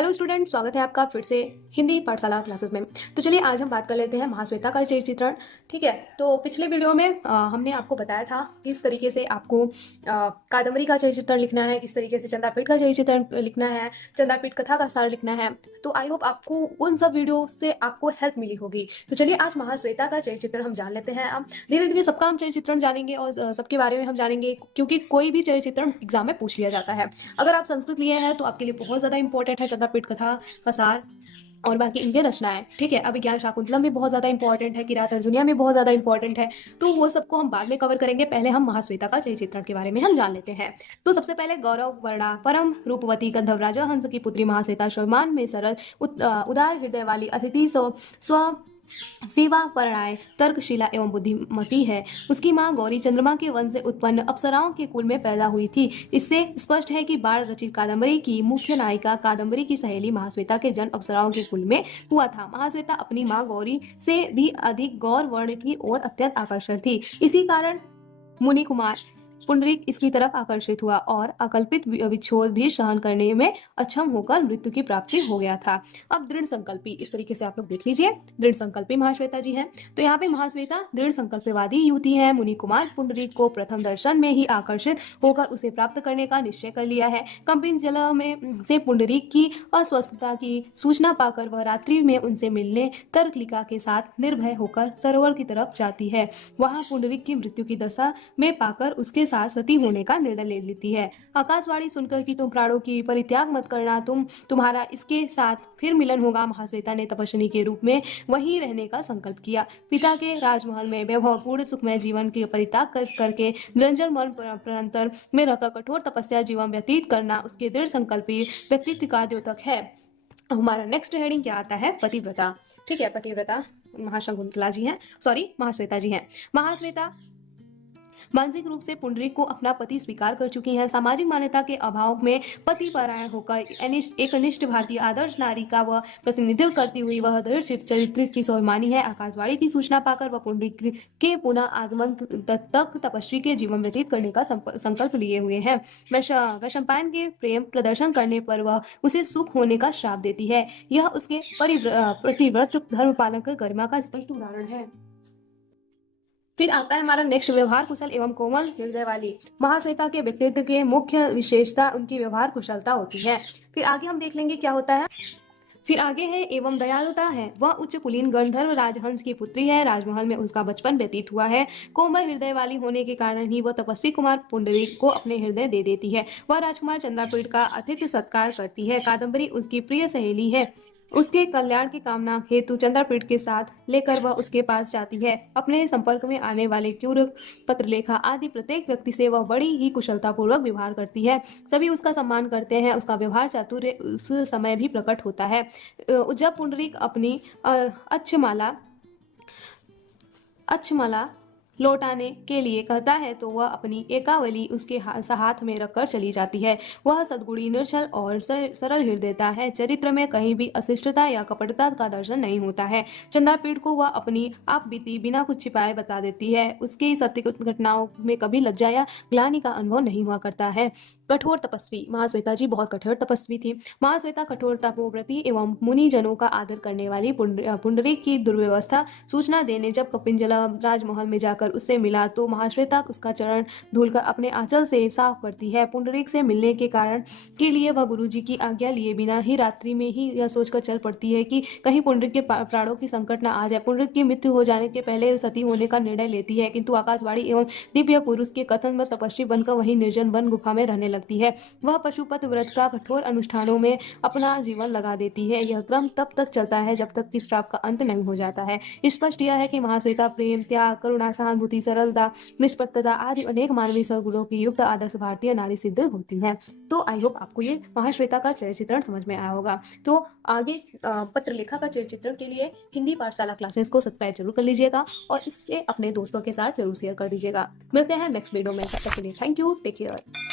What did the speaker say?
Hello student, स्वागत है आपका फिर से हिंदी पाठशाला क्लासेस में। तो चलिए आज हम बात कर लेते हैं महाश्वेता का चरित्र चित्रण। ठीक है, तो पिछले वीडियो में हमने आपको बताया था किस तरीके से आपको कादम्बरी का चरित्र चित्रण लिखना है, किस तरीके से चंद्रापीठ का चरित्र चित्रण लिखना है, चंद्रापीठ कथा का सार लिखना है। तो आई होप आपको उन सब वीडियो से आपको हेल्प मिली होगी। तो चलिए आज महाश्वेता का चरित्र चित्रण हम जान लेते हैं। अब धीरे धीरे सबका हम चरित्र चित्रण जानेंगे और सबके बारे में हम जानेंगे, क्योंकि कोई भी चरित्र चित्रण एग्जाम में पूछ लिया जाता है। अगर आप संस्कृत लिए हैं तो आपके लिए बहुत ज़्यादा इंपॉर्टेंट है चंद्रापीठ कथा का सार और बाकी इनके रचनाएं। ठीक है, अभिज्ञान शाकुंतलम भी बहुत ज़्यादा इंपॉर्टेंट है, किरात अर्जुनिया भी बहुत ज़्यादा इंपॉर्टेंट है। तो वो सबको हम बाद में कवर करेंगे, पहले हम महाश्वेता का चरित्र चित्रण के बारे में हम जान लेते हैं। तो सबसे पहले गौरव वर्णा परम रूपवती गंधर्व राजा हंस की पुत्री महाश्वेता शर्मान में सरल उदार हृदय वाली अतिथि स्व सेवा परायण तर्कशिला एवं बुद्धिमती है। उसकी मां गौरी चंद्रमा के वंश से उत्पन्न अप्सराओं के कुल में पैदा हुई थी। इससे स्पष्ट है कि बाण रचित कादम्बरी की मुख्य नायिका कादम्बरी की सहेली महाश्वेता के जन्म अप्सराओं के कुल में हुआ था। महाश्वेता अपनी मां गौरी से भी अधिक गौर वर्ण की ओर अत्यंत आकर्षक थी। इसी कारण मुनि कुमार पुंडरीक इसकी तरफ आकर्षित हुआ और अकल्पित विच्छोद भी सहन करने में अक्षम होकर मृत्यु की प्राप्ति हो गया था। अब दृढ़ संकल्पी, इस तरीके से आप लोग देख लीजिए, दृढ़ संकल्पी महाश्वेता जी हैं। तो यहाँ पे महाश्वेता दृढ़ संकल्पवादी युवती है। मुनि कुमार पुंडरीक को प्रथम दर्शन में ही आकर्षित होकर उसे प्राप्त करने का निश्चय कर लिया है। कंपिन जल में से पुंडरीक की अस्वस्थता की सूचना पाकर वह रात्रि में उनसे मिलने तर्कलिका के साथ निर्भय होकर सरोवर की तरफ जाती है। वहां पुंडरीक की मृत्यु की दशा में पाकर उसके साथ सती होने का निर्णय ले लेती है। आकाशवाणी सुनकर कि तुम प्राणों की परित्याग मत करना, तुम्हारा इसके साथ फिर मिलन होगा, महाश्वेता ने तपस्विनी के रूप में वहीं रहने का संकल्प किया। पिता के राजमहल में वैभवपूर्ण सुखमय जीवन के परित्याग करके निरंजन मरण प्रांतर में रहकर कठोर तपस्या जीवन व्यतीत करना उसके दृढ़ संकल्पी व्यक्तित्व का द्योतक है। हमारा नेक्स्ट हेडिंग क्या आता है? पतिव्रता। ठीक है, पतिव्रता महाशकुंतला जी हैं, सॉरी महाश्वेता जी हैं। महाश्वेता मानसिक रूप से पुंडरीक को अपना पति स्वीकार कर चुकी हैं। सामाजिक मान्यता के अभाव में पति परायण होकर एक अनिष्ट भारतीय आदर्श नारी का वह प्रतिनिधित्व करती हुई वह दृढ़ चरित्र की स्वाभिमानी है। आकाशवाणी की सूचना पाकर वह पुंडरीक के पुनः आगमन तक तपस्वी के जीवन व्यतीत करने का संकल्प लिए हुए हैं। वैशंपायन के प्रेम प्रदर्शन करने पर वह उसे सुख होने का श्राप देती है। यह उसके प्रतिव्रत धर्म पालन कर गरिमा का स्पष्ट उदाहरण है। फिर आता है हमारा नेक्स्ट, व्यवहार कुशल एवं कोमल हृदय वाली। महाश्वेता के व्यक्तित्व के मुख्य विशेषता उनकी व्यवहार कुशलता होती है। फिर आगे हम देख लेंगे क्या होता है। फिर आगे है एवं दयालुता है। वह उच्च कुलीन गंधर्व राजहंस की पुत्री है। राजमहल में उसका बचपन व्यतीत हुआ है। कोमल हृदय वाली होने के कारण ही वह तपस्वी कुमार पुंडरीक को अपने हृदय दे देती है। वह राजकुमार चंद्रापीठ का आतिथ्य सत्कार करती है। कादम्बरी उसकी प्रिय सहेली है। उसके कल्याण की कामना हेतु चंद्रापीठ के साथ लेकर वह उसके पास जाती है। अपने संपर्क में आने वाले क्यूरक, पत्रलेखा आदि प्रत्येक व्यक्ति से वह बड़ी ही कुशलतापूर्वक व्यवहार करती है। सभी उसका सम्मान करते हैं। उसका व्यवहार चातुर्य उस समय भी प्रकट होता है। जब पुंडरीक अपनी अक्षमाला लौटाने के लिए कहता है तो वह अपनी एकावली उसके हाथ में रखकर चली जाती है। वह सद्गुणी, निर्छल और सरल हृदयता है। चरित्र में कहीं भी अशिष्टता या कपटता का दर्शन नहीं होता है। चंद्रापीठ को वह अपनी आप बीती बिना कुछ छिपाए बता देती है। उसकी सत्य घटनाओं में कभी लज्जा या ग्लानि का अनुभव नहीं हुआ करता है। कठोर तपस्वी, महाश्वेता जी बहुत कठोर तपस्वी थी। महाश्वेता कठोर तपोव्रती एवं मुनिजनों का आदर करने वाली पुंडरीक की दुर्व्यवस्था सूचना देने जब कपिंजला राजमहल में जाकर उससे मिला तो महाश्वेता उसका चरण धूलकर अपने आंचल से साफ करती है। पुंडरीक से मिलने के कारण के लिए वह गुरुजी की आज्ञा लिए बिना ही रात्रि में ही यह सोचकर चल पड़ती है कि कहीं पुंडरीक के प्राणों की संकट न आ जाए। पुंडरीक की मृत्यु हो जाने के पहले सती होने का निर्णय लेती है, किंतु आकाशवाणी एवं दिव्य पुरुष के कथन में तपस्वी बनकर वही निर्जन वन गुफा में रहने लगती है। वह पशुपत व्रत का कठोर अनुष्ठानों में अपना जीवन लगा देती है। यह क्रम तब तक चलता है जब तक कि श्राप का अंत नहीं हो जाता है। स्पष्ट यह है कि महाश्वेता प्रेम, त्याग, करुणा, सहानुभूति, सरलता, निष्पक्षता आदि अनेक मानवीय सद्गुणों की युक्त आदर्श भारतीय नारी सिद्ध होती है। तो आई होप आपको ये महाश्वेता का चरित्र चित्रण समझ में आया होगा। तो आगे पत्रलेखा का चरित्र चित्रण के लिए हिंदी पाठशाला क्लासेस को सब्सक्राइब जरूर कर लीजिएगा और इससे अपने दोस्तों के साथ जरूर शेयर कर दीजिएगा। मिलते हैं नेक्स्ट वीडियो में, तब तक के लिए थैंक यू, टेक केयर।